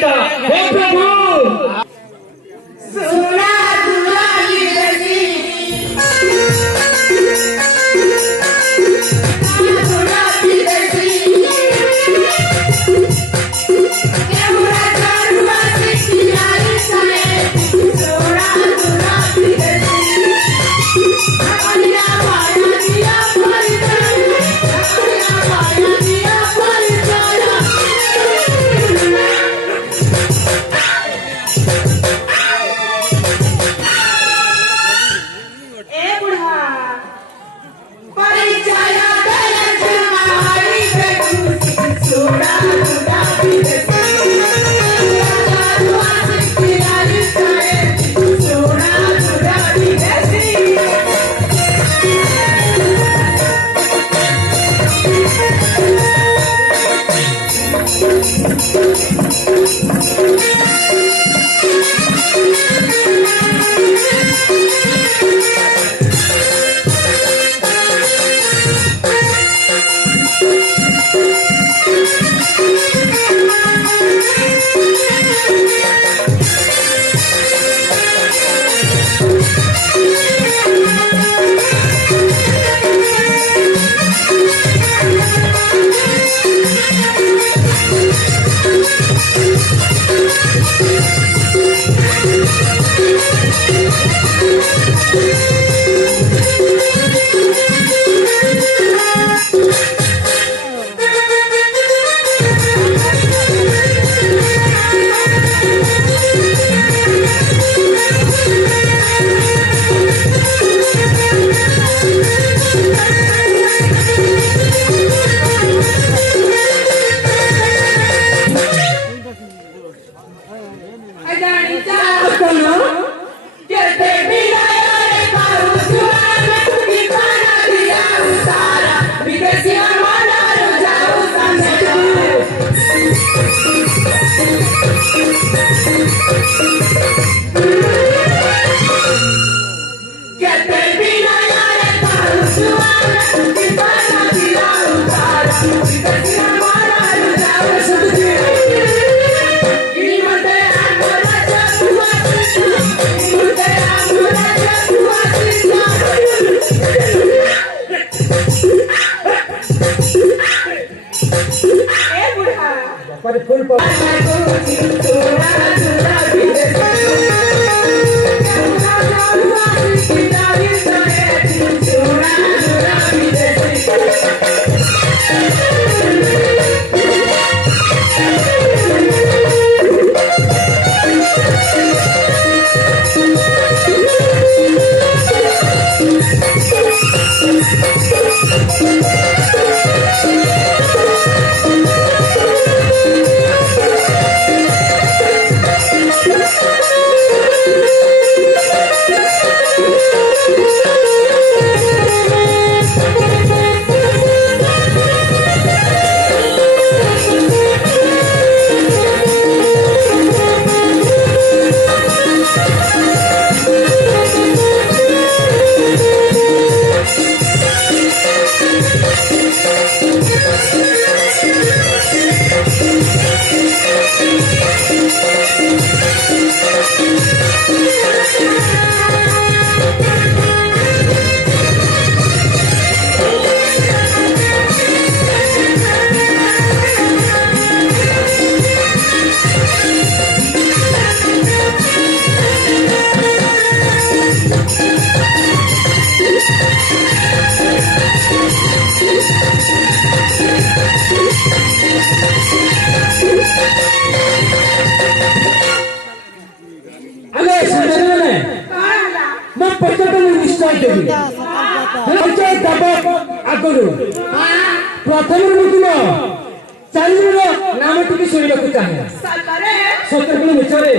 का हे प्रभु सोना दूल्हा की रसी दूल्हा की रसी ये बुरा जान वासी की आई सने सोना दूल्हा की रसी अपनिया माया दिया परिचय अपनिया माया दिया परिचय ए बुढ़ा परिचय दे जमाई पे तू सोना दूल्हा की रसी सोना दूल्हा की रसी फुल प्रथम नाम टी शुणा चाहे सतर्क मिछरे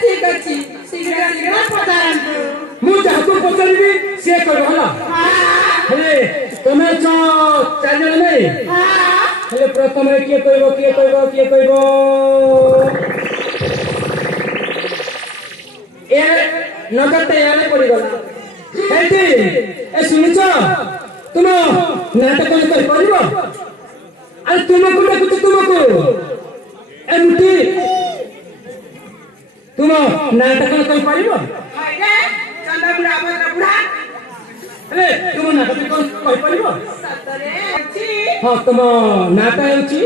ठीक अच्छी शीघ्र शीघ्र मुझे पचारि सी कह तुम्हें चार जन नहीं प्रथम किए कह नजर यार पड़गला शुणुच तुम नाटक कर तुमको तुमको एमती तुम नाटक कही पारिबो हायरे चंदा बुढ़ा भद्र बुढ़ा तुम नाटक कही पारिबो सतरे अछि हाँ तुम नाटा होची